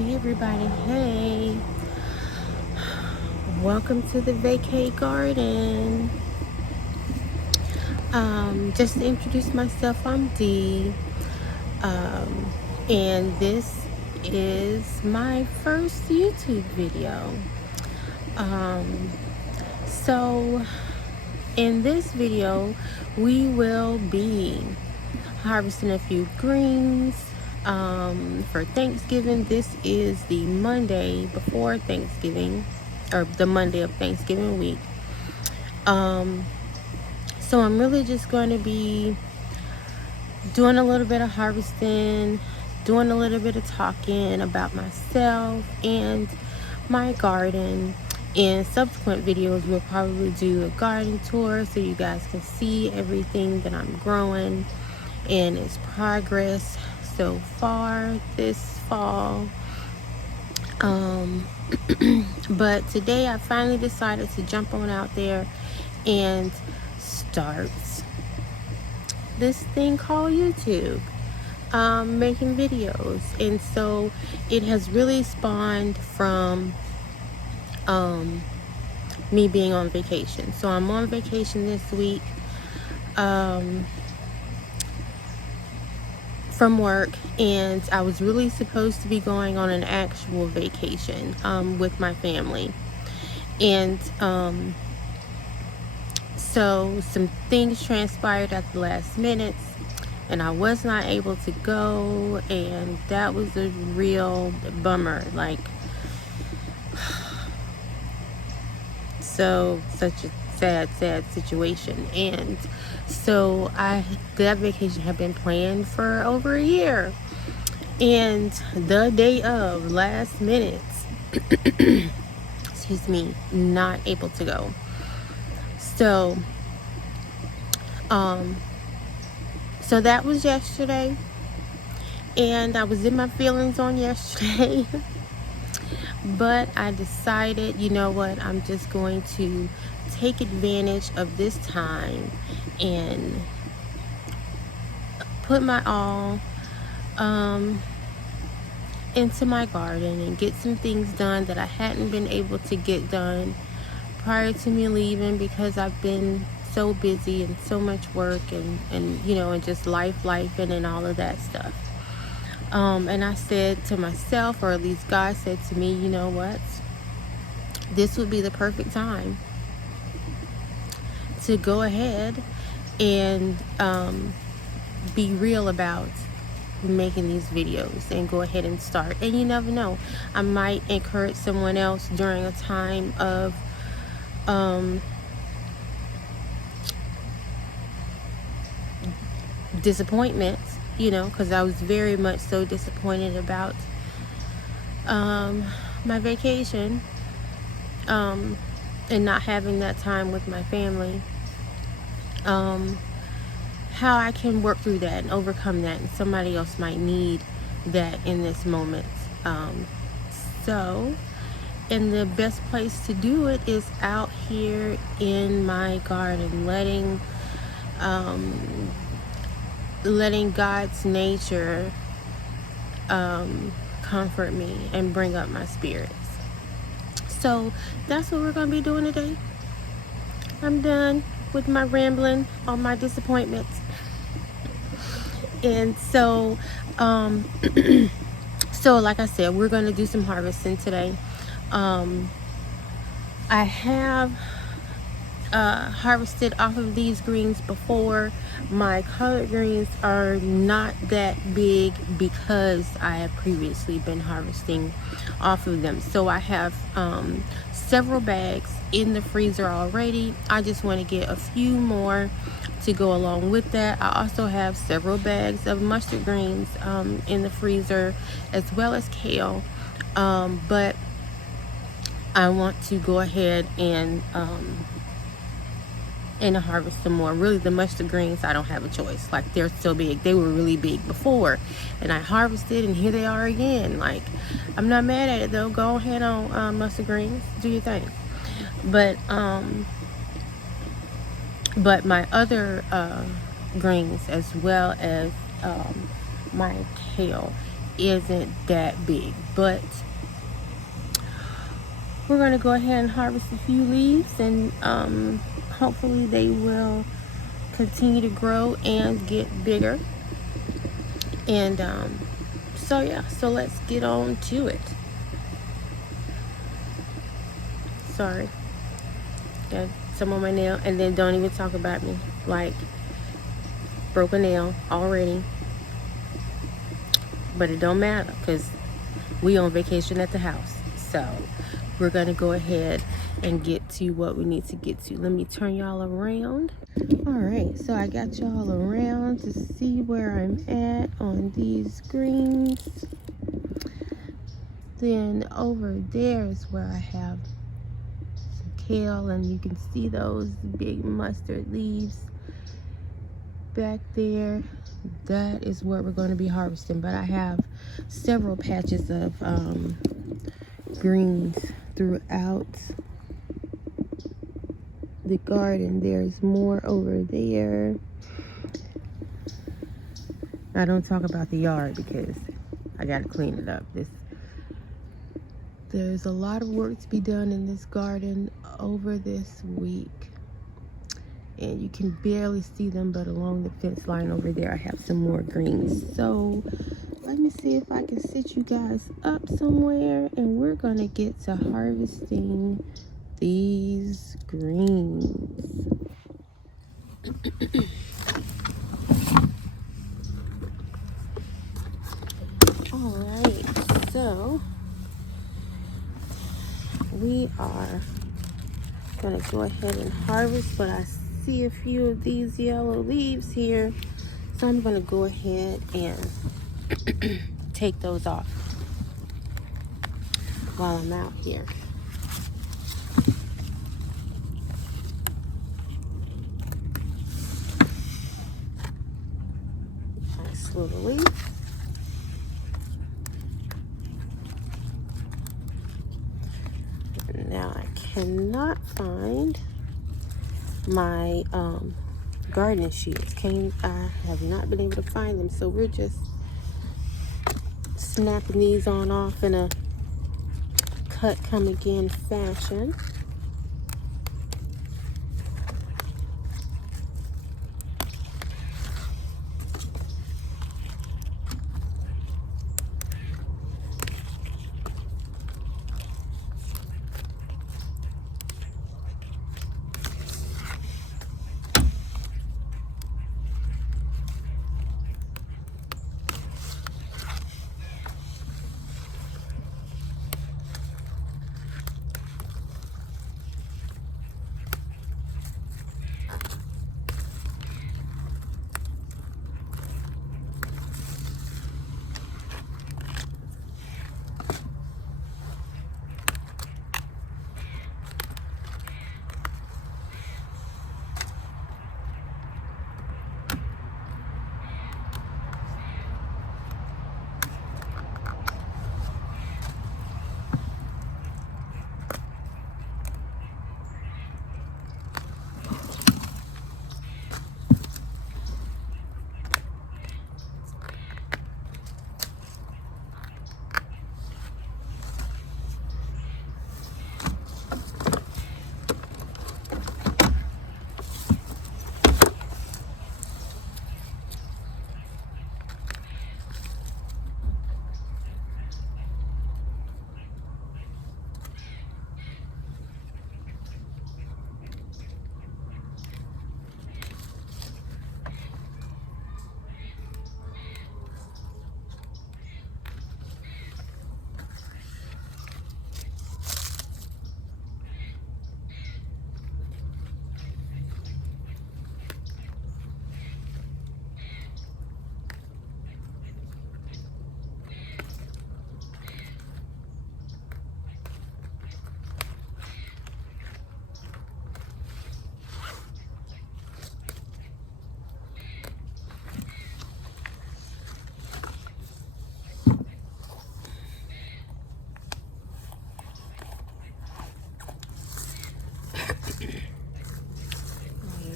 Hey everybody, hey. Welcome to the vacay garden. Just to introduce myself, I'm Dee. And this is my first YouTube video. So in this video, we will be harvesting a few greens for Thanksgiving. This is the Monday before Thanksgiving, or the Monday of Thanksgiving week. So I'm really just going to be doing a little bit of harvesting, doing a little bit of talking about myself and my garden. In subsequent videos, we'll probably do a garden tour so you guys can see everything that I'm growing and its progress so far this fall. But today I finally decided to jump on out there and start this thing called YouTube, making videos. And so it has really spawned from me being on vacation. So I'm on vacation this week from work, and I was really supposed to be going on an actual vacation with my family. And so some things transpired at the last minute and I was not able to go, and that was a real bummer. Like, so such a sad situation. And so that vacation had been planned for over a year, and the day of, last minute, excuse me, not able to go. So so that was yesterday, and I was in my feelings on yesterday. But I decided, you know what, I'm just going to take advantage of this time and put my all into my garden and get some things done that I hadn't been able to get done prior to me leaving, because I've been so busy and so much work and you know, and just life and all of that stuff. And I said to myself, or at least God said to me, you know what, this would be the perfect time to go ahead and be real about making these videos and go ahead and start. And you never know, I might encourage someone else during a time of disappointment, you know, because I was very much so disappointed about my vacation and not having that time with my family. How I can work through that and overcome that, and somebody else might need that in this moment. So, and the best place to do it is out here in my garden, letting God's nature comfort me and bring up my spirits. So that's what we're going to be doing today. I'm done with my rambling on my disappointments. And so so like I said, we're going to do some harvesting today. I have harvested off of these greens before. My collard greens are not that big because I have previously been harvesting off of them. So I have several bags in the freezer already. I just want to get a few more to go along with that. I also have several bags of mustard greens in the freezer, as well as kale, but I want to go ahead and harvest some more. Really, the mustard greens, I don't have a choice. Like, they're so big. They were really big before, and I harvested, and here they are again. Like, I'm not mad at it though. Go ahead on mustard greens, do your thing. But my other greens, as well as my kale, isn't that big, but we're going to go ahead and harvest a few leaves, and hopefully they will continue to grow and get bigger. And so yeah, so let's get on to it. Sorry, got some on my nail, and then don't even talk about me, like broke a nail already. But it don't matter because we on vacation at the house. So we're gonna go ahead and get to what we need to get to. Let me turn y'all around. All right, so I got y'all around to see where I'm at on these greens. Then over there is where I have some kale, and you can see those big mustard leaves back there. That is where we're going to be harvesting, but I have several patches of greens throughout the garden. There's more over there. I don't talk about the yard because I got to clean it up. There's a lot of work to be done in this garden over this week, and you can barely see them, but along the fence line over there I have some more greens. So let me see if I can sit you guys up somewhere, and we're gonna get to harvesting these greens. All right, so we are gonna go ahead and harvest, but I see a few of these yellow leaves here, so I'm gonna go ahead and take those off while I'm out here. Nice little leaf. Now I cannot find my gardening shears. I have not been able to find them, so we're just snapping these on off in a cut come again fashion.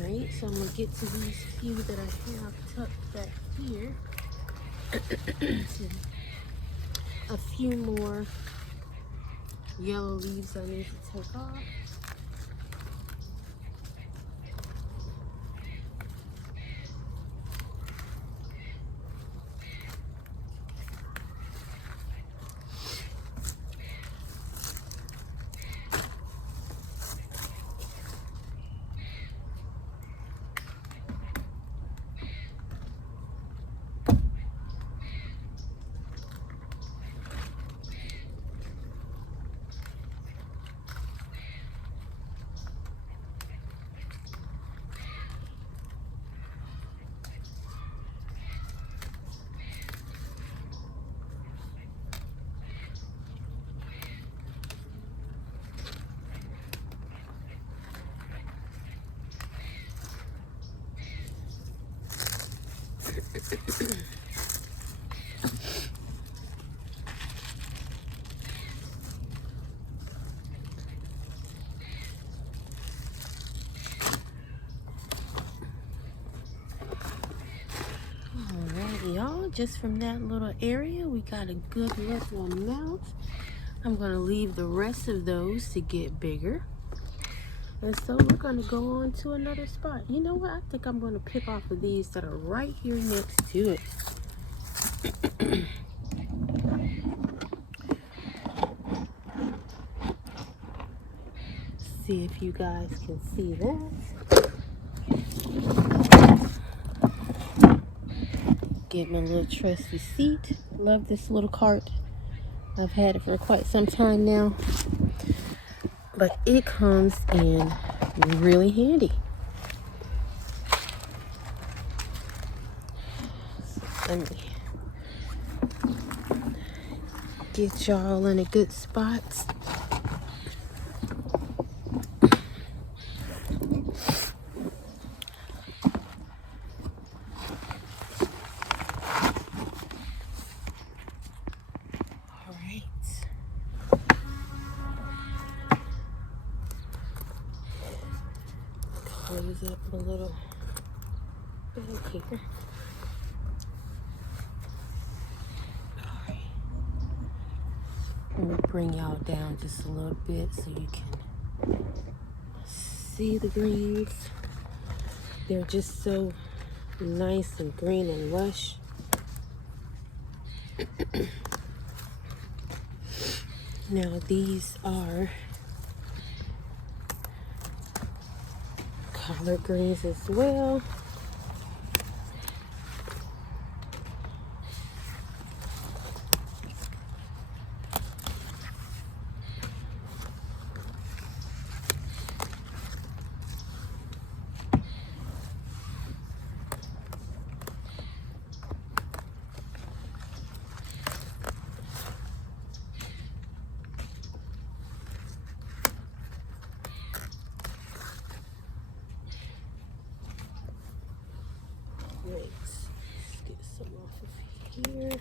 Alright, so I'm going to get to these few that I have tucked back here. a few more yellow leaves I need to take off. Alright, y'all, just from that little area, we got a good little amount. I'm going to leave the rest of those to get bigger. And so we're going to go on to another spot. You know what? I think I'm going to pick off of these that are right here next to it. See if you guys can see that. Get my little trusty seat. Love this little cart. I've had it for quite some time now. But it comes in really handy. Let me get y'all in a good spot. Close up a little bit here. Alright. Let me bring y'all down just a little bit so you can see the greens. They're just so nice and green and lush. Now these are collard greens as well. Let's get some off of here.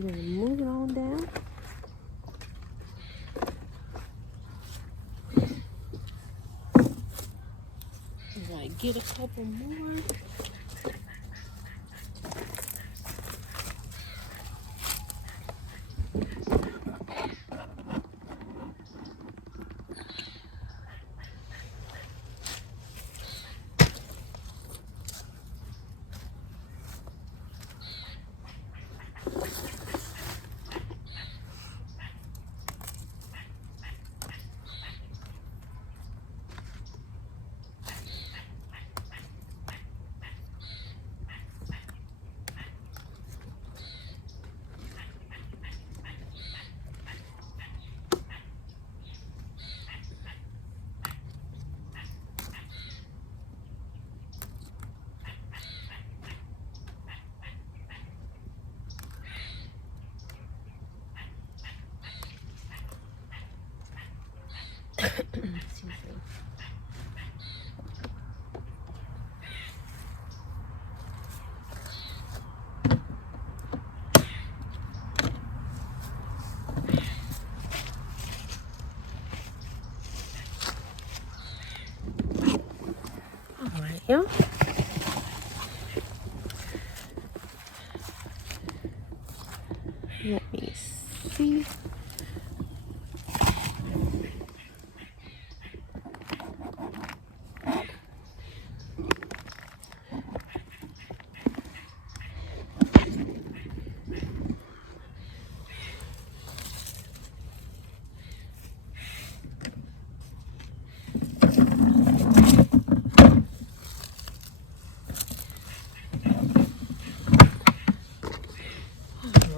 we're gonna move it on down. We're gonna get a couple more. Excuse me. All right, yeah. Let me see.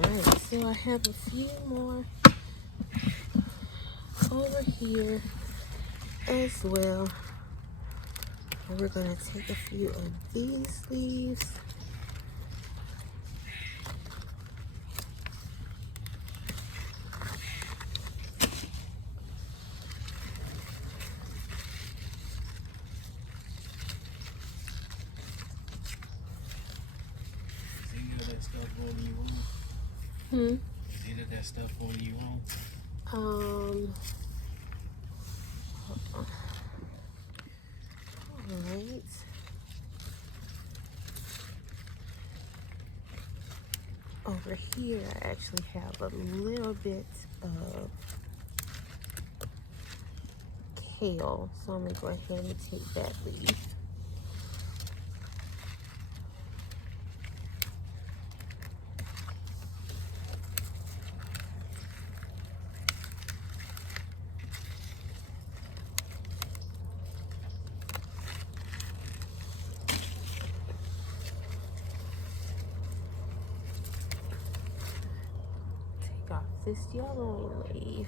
Alright, so I have a few more over here as well. We're gonna take a few of these leaves. That stuff on you on? Is that stuff on you on? Alright. Over here, I actually have a little bit of kale, so I'm gonna go ahead and take that leaf. Take off this yellow leaf.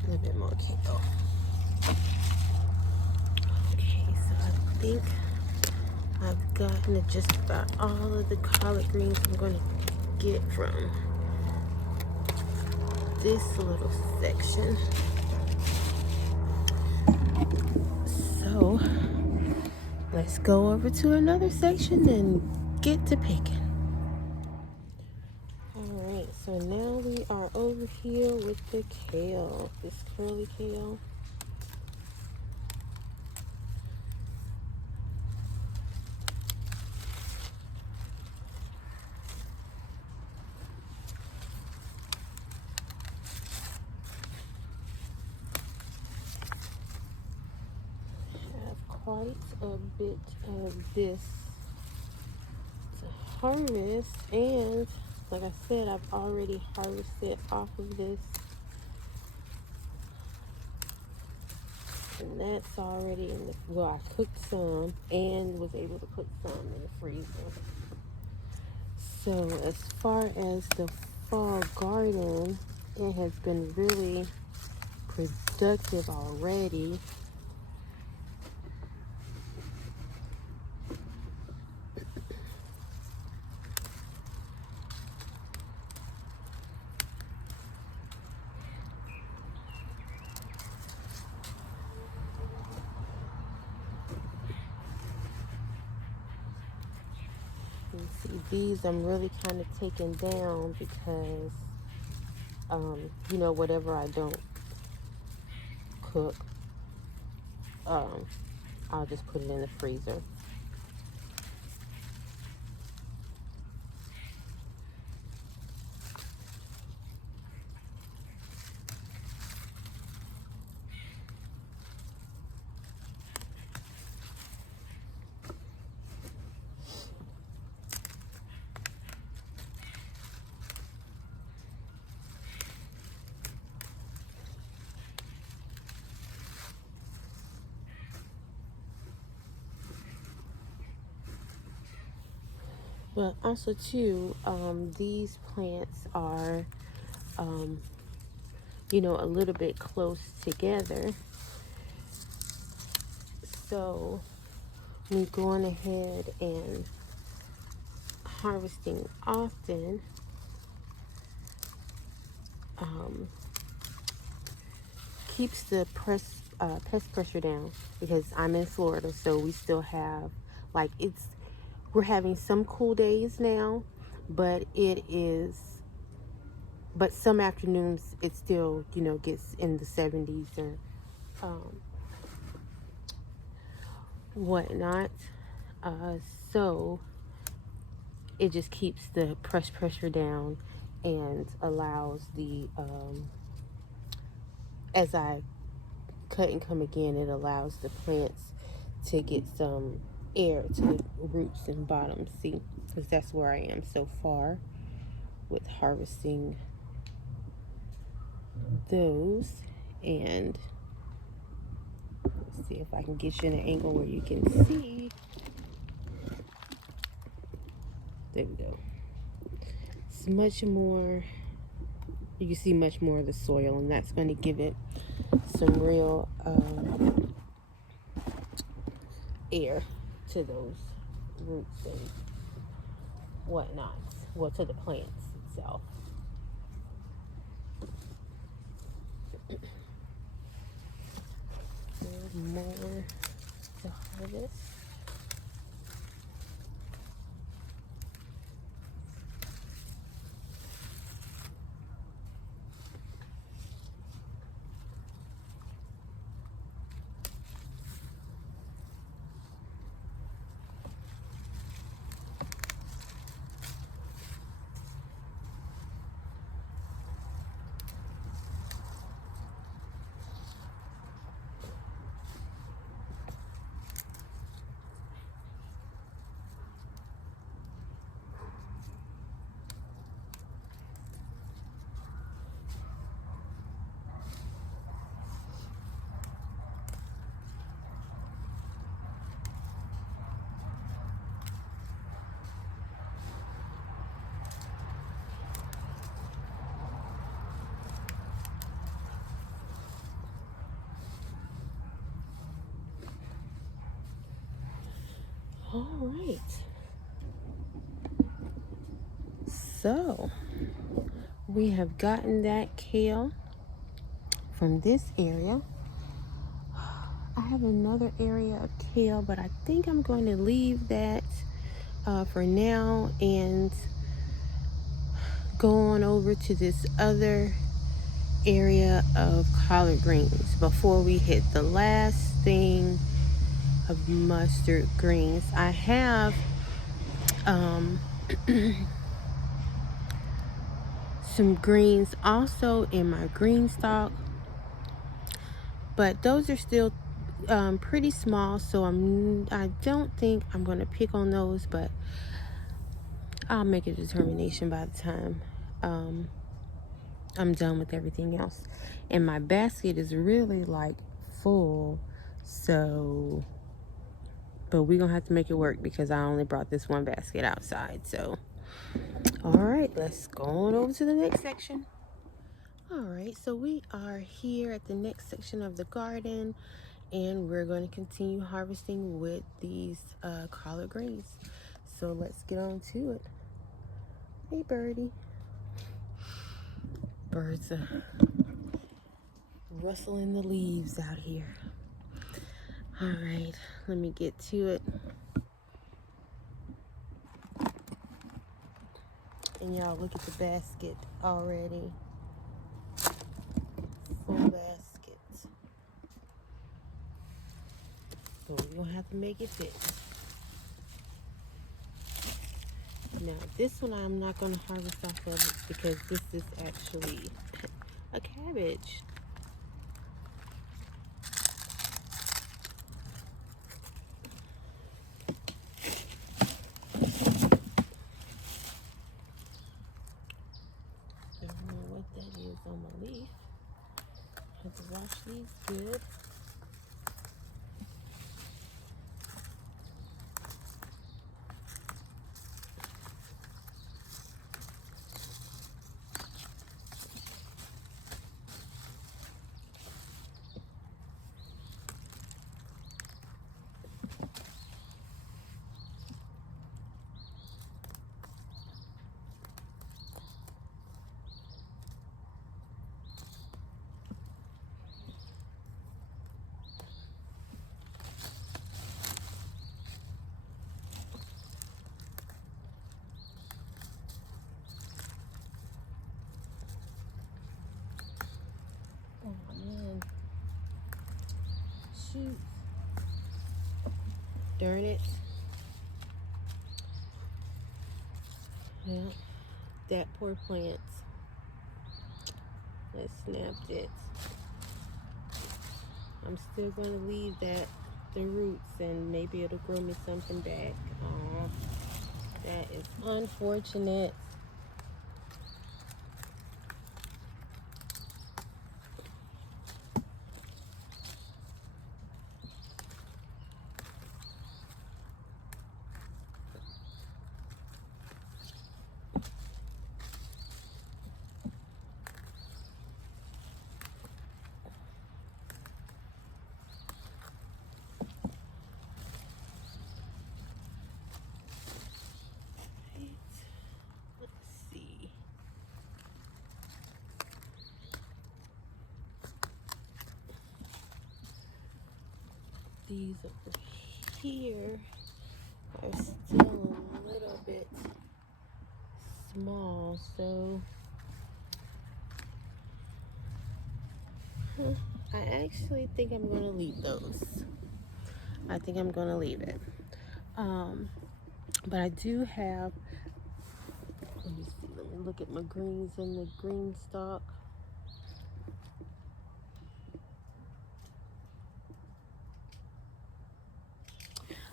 A little bit more kale. Okay, so I think I've gotten to just about all of the collard greens I'm going to get from this little section. So let's go over to another section and get to picking. Alright, so now we are over here with the kale, this curly kale. quite a bit of this to harvest, and like I said, I've already harvested off of this, and that's already in the, well, I cooked some and was able to put some in the freezer. So as far as the fall garden, it has been really productive already. You see, these I'm really kind of taking down because, whatever I don't cook, I'll just put it in the freezer. But also too, these plants are, a little bit close together. So me going ahead and harvesting often, keeps the pest pressure down, because I'm in Florida, so we still have, like, we're having some cool days now, but but some afternoons it still, gets in the 70s or whatnot. So it just keeps the pest pressure down and allows as I cut and come again, it allows the plants to get some air to the roots and bottoms. See, because that's where I am so far with harvesting those. And let's see if I can get you in an angle where you can see. There we go. It's much more, you can see much more of the soil, and that's going to give it some real air to those roots and whatnot. Well, to the plants itself. More to harvest. All right. So we have gotten that kale from this area. I have another area of kale, but I think I'm going to leave that for now and go on over to this other area of collard greens before we hit the last thing of mustard greens. I have some greens also in my green stock, but those are still pretty small, so I don't think I'm gonna pick on those, but I'll make a determination by the time I'm done with everything else. And my basket is really like full, so but we're gonna have to make it work because I only brought this one basket outside. So all right, let's go on over to the next section. All right, so we are here at the next section of the garden, and we're going to continue harvesting with these collard greens. So let's get on to it. Hey birdie. Birds are rustling the leaves out here. All right, let me get to it. And y'all look at the basket already. Full basket. But we're gonna have to make it fit. Now this one I'm not gonna harvest off of it because this is actually a cabbage. I don't know what that is on the leaf. Have to wash these good. Oh man. Shoot. Darn it. Yeah, that poor plant. That snapped it. I'm still going to leave the roots, and maybe it'll grow me something back. Aw, that is unfortunate. Let's see. These over here are still a little bit small, so I actually think I'm going to leave those. I think I'm going to leave it. But I do have, let me see, let me look at my greens and the green stalk.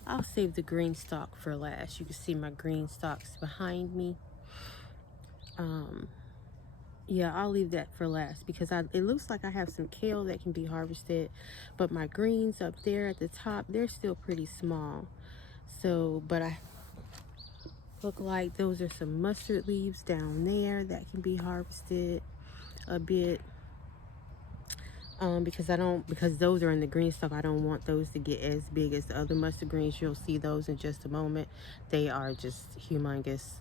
I'll save the green stalk for last. You can see my green stalks behind me. Yeah, I'll leave that for last because it looks like I have some kale that can be harvested, but my greens up there at the top, they're still pretty small. So, but I look like those are some mustard leaves down there that can be harvested a bit. Because those are in the green stuff, I don't want those to get as big as the other mustard greens. You'll see those in just a moment. They are just humongous.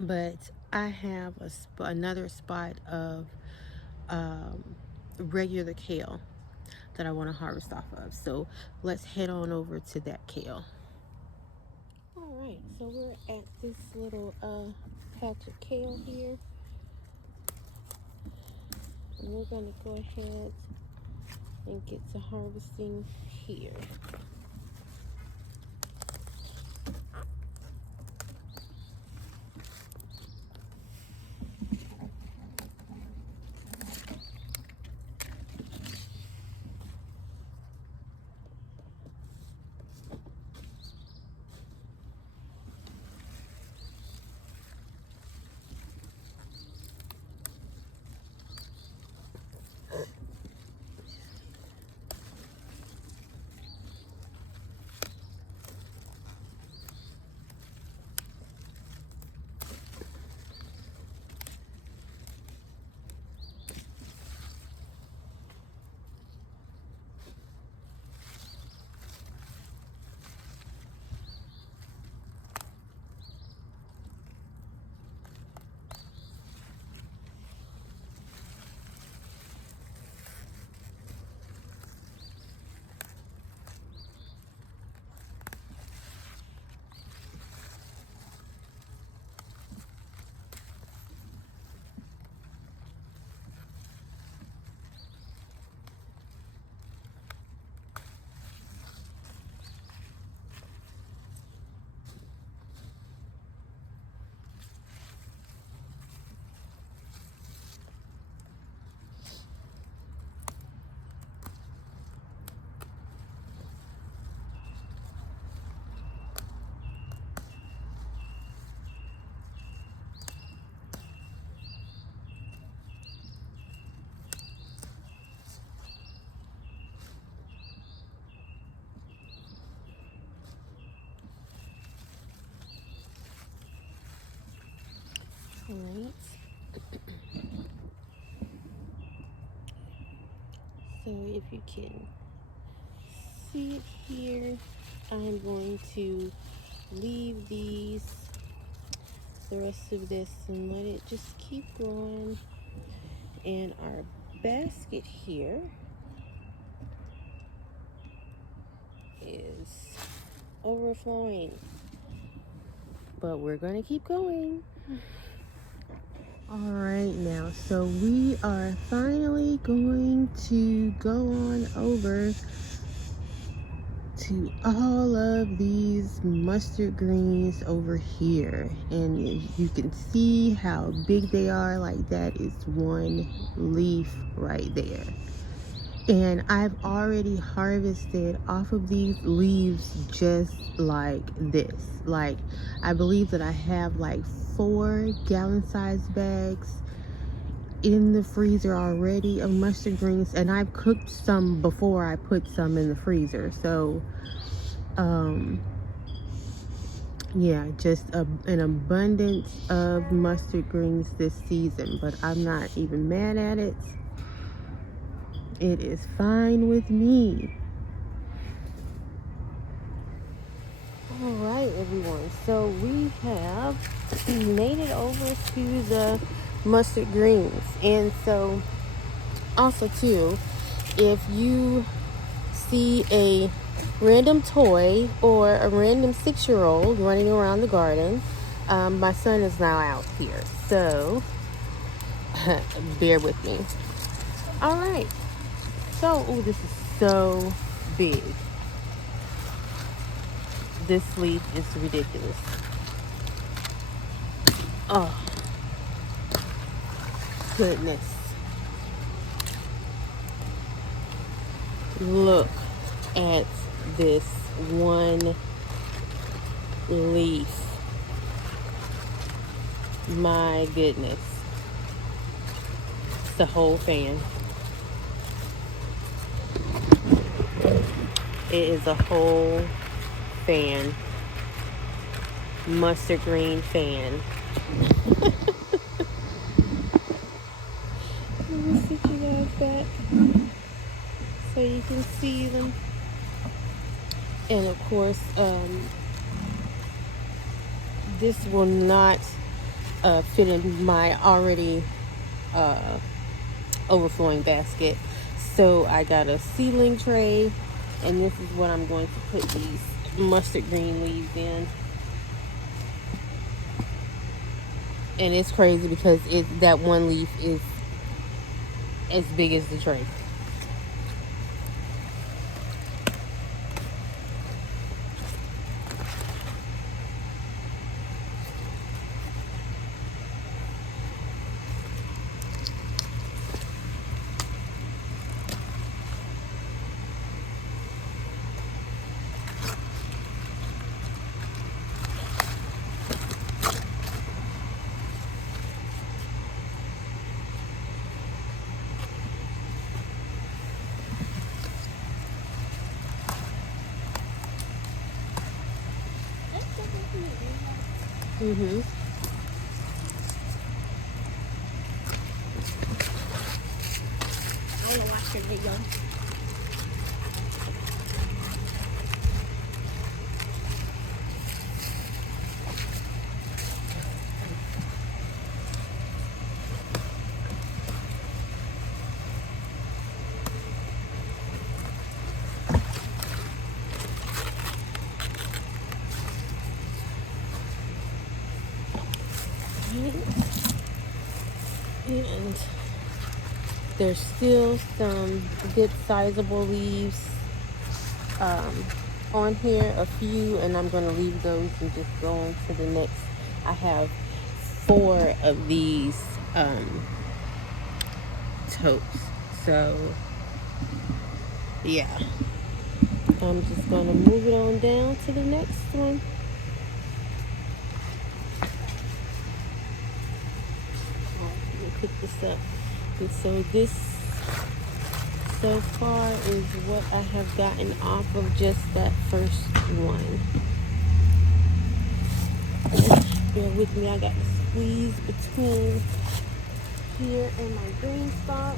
But I have another spot of regular kale that I want to harvest off of. So let's head on over to that kale. All right, so we're at this little patch of kale here. And we're going to go ahead and get to harvesting here. Alright. So if you can see it here, I'm going to leave the rest of this and let it just keep growing. And our basket here is overflowing, but we're gonna keep going. All right, now, so we are finally going to go on over to all of these mustard greens over here, and you can see how big they are. Like, that is one leaf right there, and I've already harvested off of these leaves just like this. Like, I believe that I have like 4 gallon-sized bags in the freezer already of mustard greens, and I've cooked some before I put some in the freezer. So yeah, just an abundance of mustard greens this season, but I'm not even mad at it. It is fine with me. All right, everyone, so we have made it over to the mustard greens. And so also too, if you see a random toy or a random 6-year-old running around the garden, my son is now out here, so bear with me. All right, so this is so big. This leaf is ridiculous. Oh goodness, look at this one leaf. My goodness, it's the whole fan. It is a whole fan, mustard green fan. Let me sit you guys back so you can see them. And of course, this will not fit in my already overflowing basket. So I got a seedling tray, and this is what I'm going to put these mustard green leaves in. And it's crazy because that one leaf is as big as the tray. Mm-hmm. I want to watch your video. And there's still some good sizable leaves on here, a few, and I'm going to leave those and just go on to the next. I have 4 of these totes, so yeah, I'm just going to move it on down to the next one. Let me pick this up. And so this so far is what I have gotten off of just that first one. Bear with me, I got this. squeeze between here and my green stalk.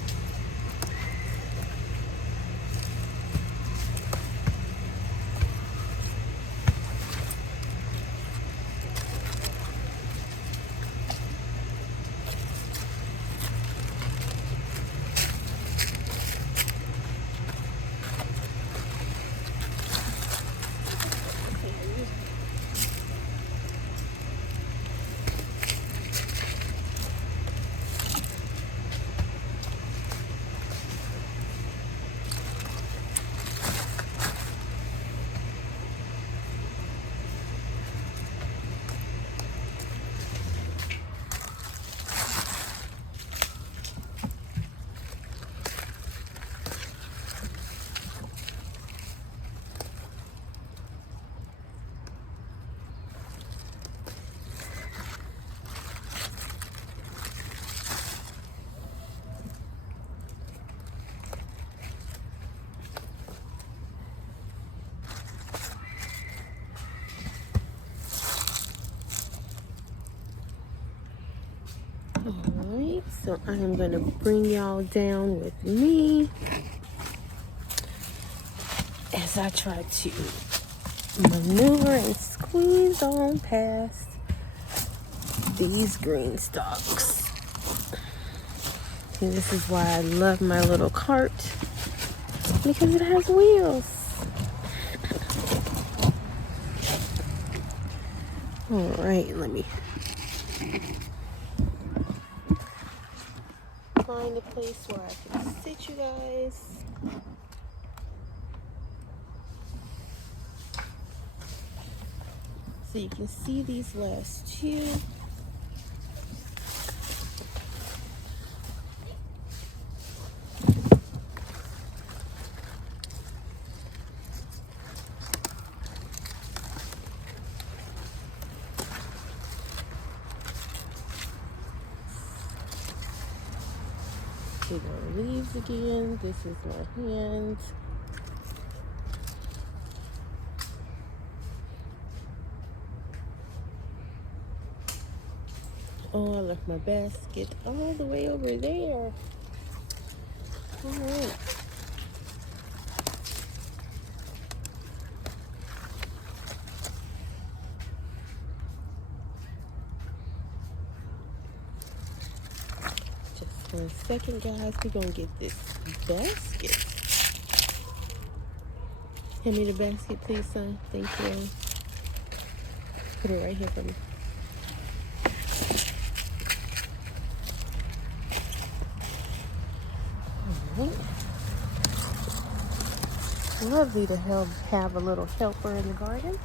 Alright, so I am going to bring y'all down with me as I try to maneuver and squeeze on past these green stalks. And this is why I love my little cart, because it has wheels. Alright, let me find a place where I can sit you guys. So you can see these last two. Big old leaves again. This is my hand. Oh, I left my basket all the way over there. Alright. Just 1 second, guys. We're going to get this basket. Hand me the basket, please, son. Thank you. Put it right here for me. Alright. Lovely to have a little helper in the garden.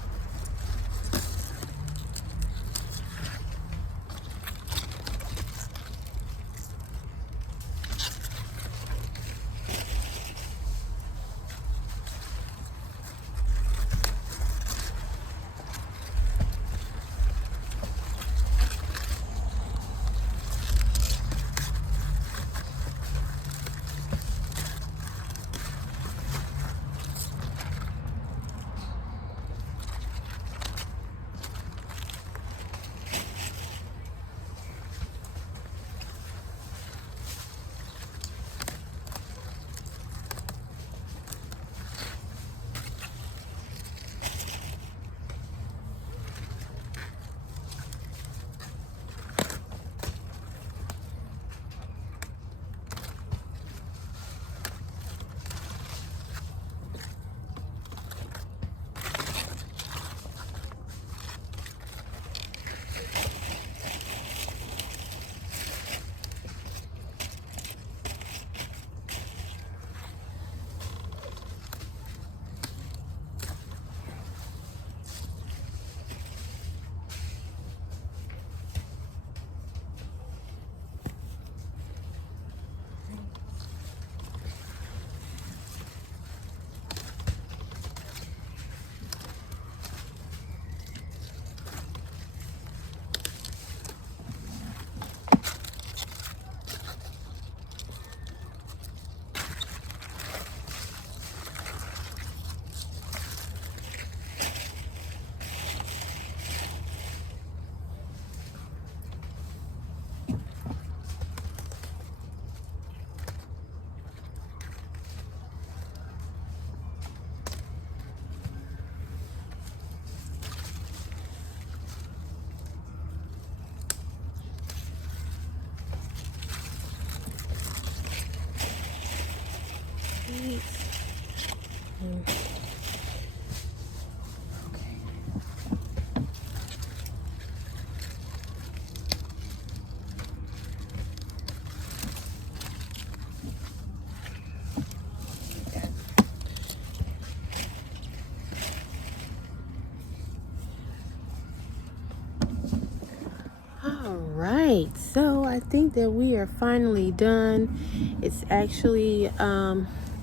right, so I think that we are finally done. It's actually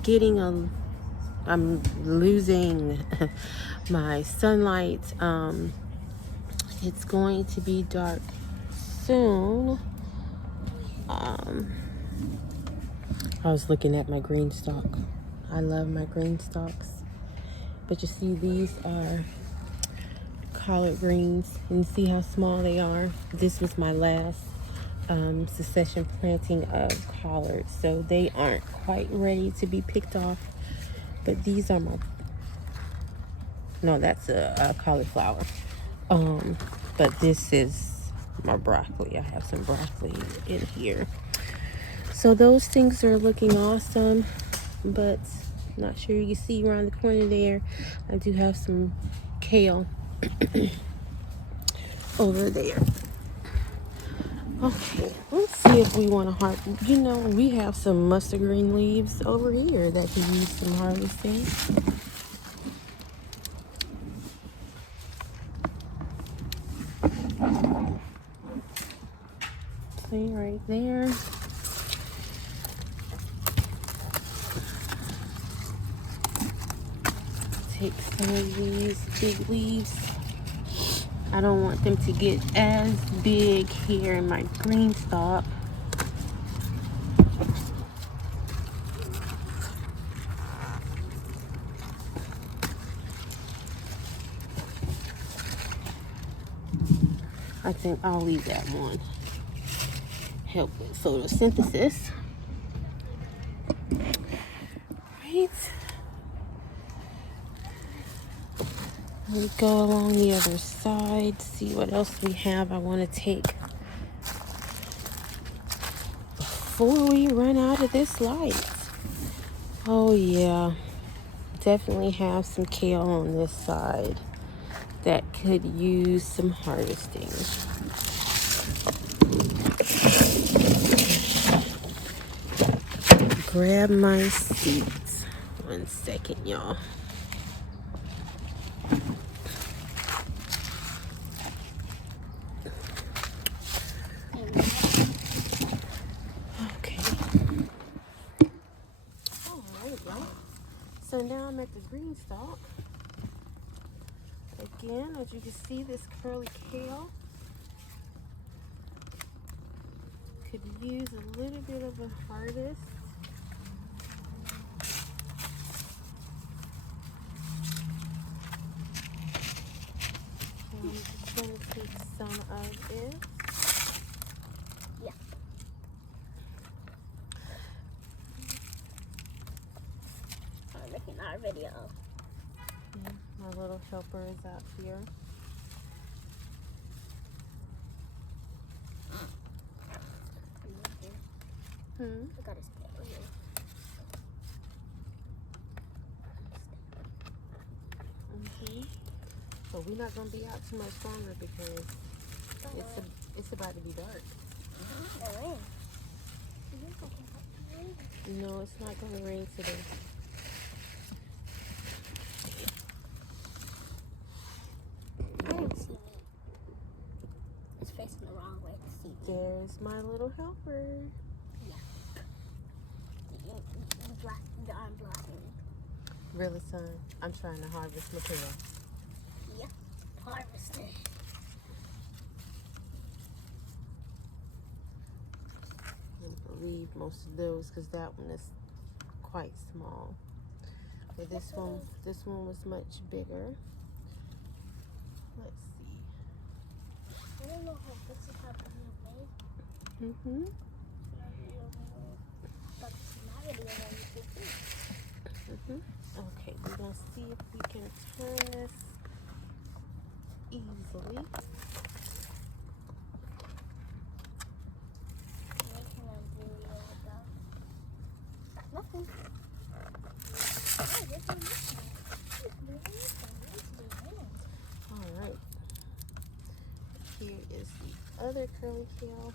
getting a I'm losing my sunlight. It's going to be dark soon. I was looking at my green stalk. I love my green stalks. But you see, these are collard greens, and see how small they are. This was my last succession planting of collards, so they aren't quite ready to be picked off. But these are my, no, that's a cauliflower. But this is my broccoli. I have some broccoli in here. So those things are looking awesome, but not sure you can see around the corner there. I do have some kale over there. Okay, let's see if we want to harvest. You know, we have some mustard green leaves over here that can use some harvesting. See right there. Take some of these big leaves. I don't want them to get as big here in my green stalk. I think I'll leave that one. Help with photosynthesis. Right. We go along the other side, see what else we have I want to take before we run out of this light. Oh yeah, definitely have some kale on this side that could use some harvesting. Grab my seeds. 1 second, y'all. Okay. All right, y'all. So now I'm at the green stalk. Again, as you can see, this curly kale could use a little bit of a harvest. So I'm just going to take some of it. Yeah. I'm making our video. Yeah, my little helper is out here. I got a spell here. But we're not gonna be out too much longer because it's about to be dark. No, it's not gonna rain today. I didn't see me. It's facing the wrong way to see me. There's my little helper. Yeah. I'm blocking. Really, son? I'm trying to harvest kale. Yeah. Harvesting. I'm gonna leave most of those because that one is quite small. But this one was much bigger. Let's see. I don't know how this is happening, right? Okay, we're gonna see if we can turn this easily. Nothing. All right. Here is the other curly kale.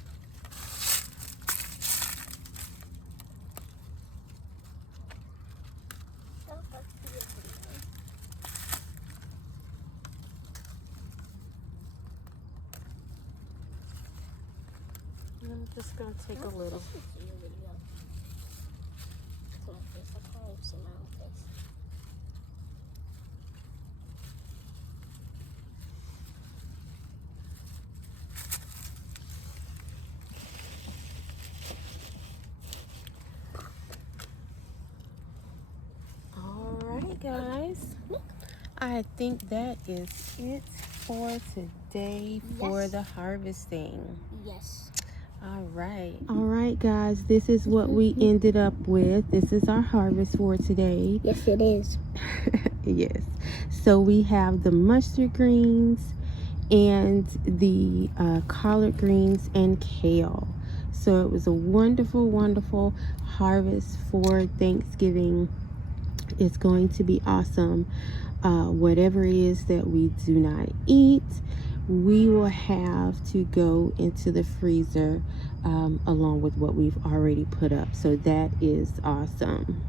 I'm just gonna take a little. Alright guys, I think that is it for today for the harvesting. Yes. Alright guys, this is what we ended up with. This is our harvest for today. Yes, it is. Yes. So we have the mustard greens and the collard greens and kale. So it was a wonderful, wonderful harvest for Thanksgiving. It's going to be awesome. Whatever it is that we do not eat, we will have to go into the freezer along with what we've already put up. So that is awesome.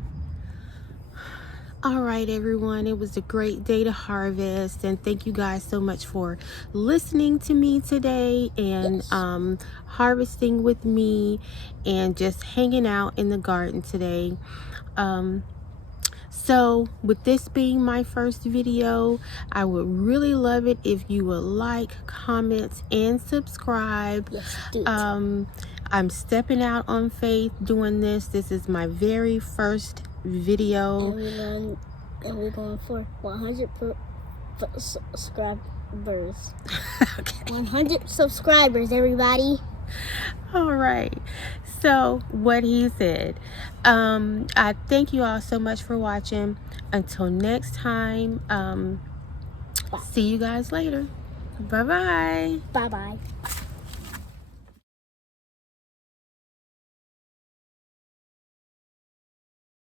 All right, everyone, it was a great day to harvest, and thank you guys so much for listening to me today and harvesting with me and just hanging out in the garden today. So with this being my first video, I would really love it if you would like, comment, and subscribe. Yes, do it. I'm stepping out on faith doing this. This is my very first video. And we're going for 100 subscribers. Okay. 100 subscribers, everybody. All right. So what he said. I thank you all so much for watching. Until next time. See you guys later. Bye-bye. Bye-bye.